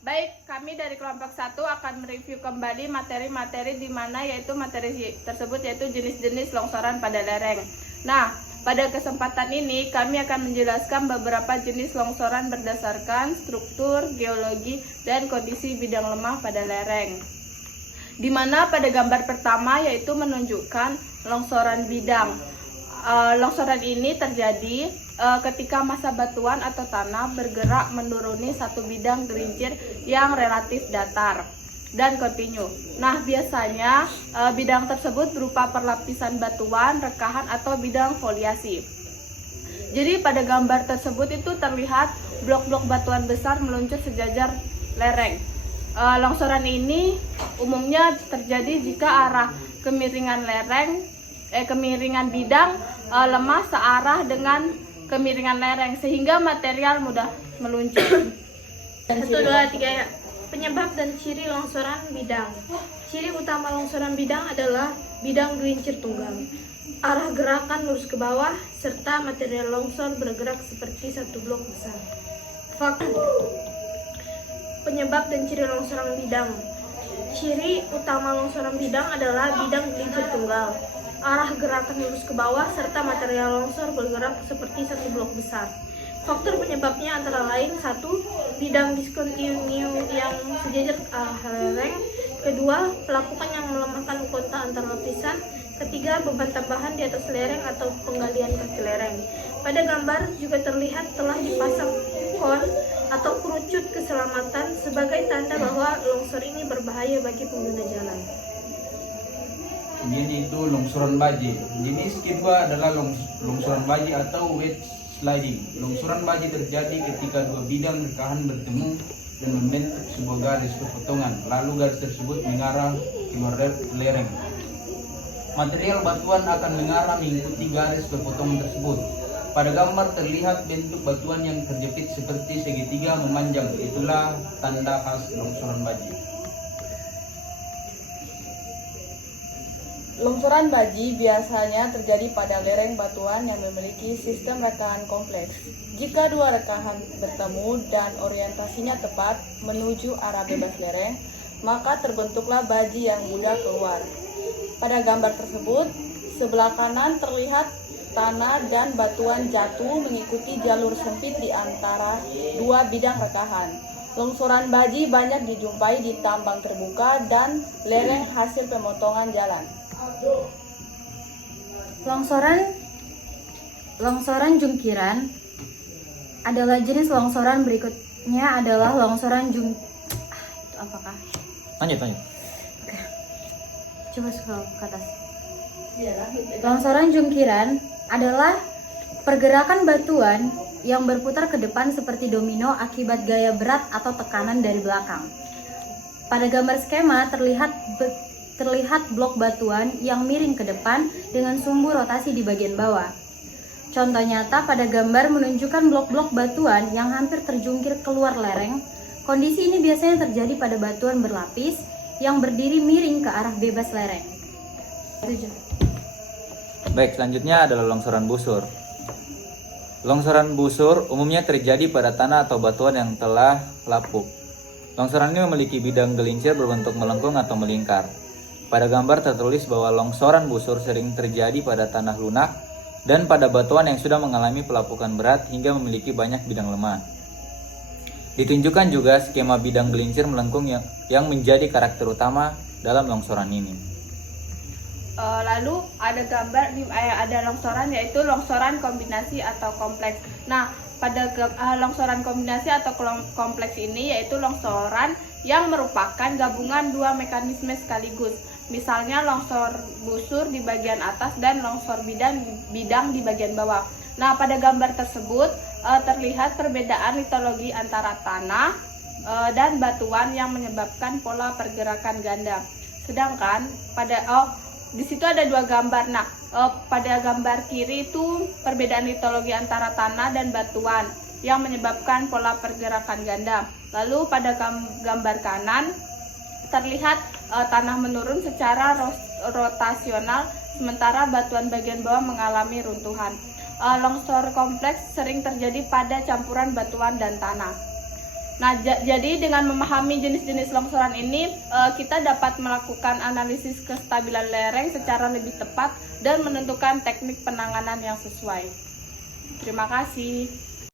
Baik, kami dari kelompok 1 akan mereview kembali materi-materi di mana yaitu materi tersebut yaitu jenis-jenis longsoran pada lereng. Nah, pada kesempatan ini kami akan menjelaskan beberapa jenis longsoran berdasarkan struktur, geologi, dan kondisi bidang lemah pada lereng. Di mana pada gambar pertama yaitu menunjukkan longsoran bidang. Longsoran ini terjadi ketika massa batuan atau tanah bergerak menuruni satu bidang gelincir yang relatif datar dan kontinu. Nah, biasanya bidang tersebut berupa perlapisan batuan, rekahan, atau bidang foliasi. Jadi pada gambar tersebut itu terlihat blok-blok batuan besar meluncur sejajar lereng. Longsoran ini umumnya terjadi jika arah kemiringan kemiringan bidang lemah searah dengan kemiringan lereng sehingga material mudah meluncur. 1, 2, 3 ya. Penyebab dan ciri longsoran bidang. Ciri utama longsoran bidang adalah bidang gelincir tunggal, arah gerakan lurus ke bawah, serta material longsor bergerak seperti satu blok besar. Faktor penyebab dan ciri longsoran bidang. Ciri utama longsoran bidang adalah bidang gelincir tunggal, arah gerakan lurus ke bawah, serta material longsor bergerak seperti satu blok besar. Faktor penyebabnya antara lain 1. Bidang diskontinu yang sejajar lereng. 2. Pelapukan yang melemahkan kontak antar lapisan. 3. Beban tambahan di atas lereng atau penggalian kaki lereng. Pada gambar juga terlihat telah dipasang kon atau kerucut keselamatan sebagai tanda bahwa longsor ini berbahaya bagi pengguna jalan. Ini itu longsoran baji. Jenis kedua adalah longsoran baji atau wedge sliding. Longsoran baji terjadi ketika dua bidang rekahan bertemu dan membentuk sebuah garis pepotongan. Lalu garis tersebut mengarah keluar lereng. Material batuan akan mengarah mengikuti garis pepotongan tersebut. Pada gambar terlihat bentuk batuan yang terjepit seperti segitiga memanjang. Itulah tanda khas longsoran baji. Longsoran baji biasanya terjadi pada lereng batuan yang memiliki sistem rekahan kompleks. Jika dua rekahan bertemu dan orientasinya tepat menuju arah bebas lereng, maka terbentuklah baji yang mudah keluar. Pada gambar tersebut, sebelah kanan terlihat tanah dan batuan jatuh mengikuti jalur sempit di antara dua bidang rekahan. Longsoran baji banyak dijumpai di tambang terbuka dan lereng hasil pemotongan jalan. Longsoran jungkiran adalah jenis longsoran. Berikutnya adalah longsoran apakah? Lanjut. Coba scroll ke atas. Longsoran jungkiran adalah pergerakan batuan yang berputar ke depan seperti domino akibat gaya berat atau tekanan dari belakang. Pada gambar skema terlihat blok batuan yang miring ke depan dengan sumbu rotasi di bagian bawah. Contoh nyata pada gambar menunjukkan blok-blok batuan yang hampir terjungkir keluar lereng. Kondisi ini biasanya terjadi pada batuan berlapis yang berdiri miring ke arah bebas lereng. Baik, selanjutnya adalah longsoran busur. Longsoran busur umumnya terjadi pada tanah atau batuan yang telah lapuk. Longsoran ini memiliki bidang gelincir berbentuk melengkung atau melingkar. Pada gambar tertulis bahwa longsoran busur sering terjadi pada tanah lunak dan pada batuan yang sudah mengalami pelapukan berat hingga memiliki banyak bidang lemah. Ditunjukkan juga skema bidang gelincir melengkung yang menjadi karakter utama dalam longsoran ini. Lalu ada gambar ada longsoran yaitu longsoran kombinasi atau kompleks. Nah, pada longsoran kombinasi atau kompleks ini yaitu longsoran yang merupakan gabungan dua mekanisme sekaligus. Misalnya longsor busur di bagian atas dan longsor bidang di bagian bawah. Nah, pada gambar tersebut terlihat perbedaan litologi antara tanah dan batuan yang menyebabkan pola pergerakan ganda. Sedangkan di situ ada dua gambar. Nah, pada gambar kiri itu perbedaan litologi antara tanah dan batuan yang menyebabkan pola pergerakan ganda. Lalu pada gambar kanan terlihat tanah menurun secara rotasional, sementara batuan bagian bawah mengalami runtuhan. Longsor kompleks sering terjadi pada campuran batuan dan tanah. Nah, jadi dengan memahami jenis-jenis longsoran ini, kita dapat melakukan analisis kestabilan lereng secara lebih tepat dan menentukan teknik penanganan yang sesuai. Terima kasih.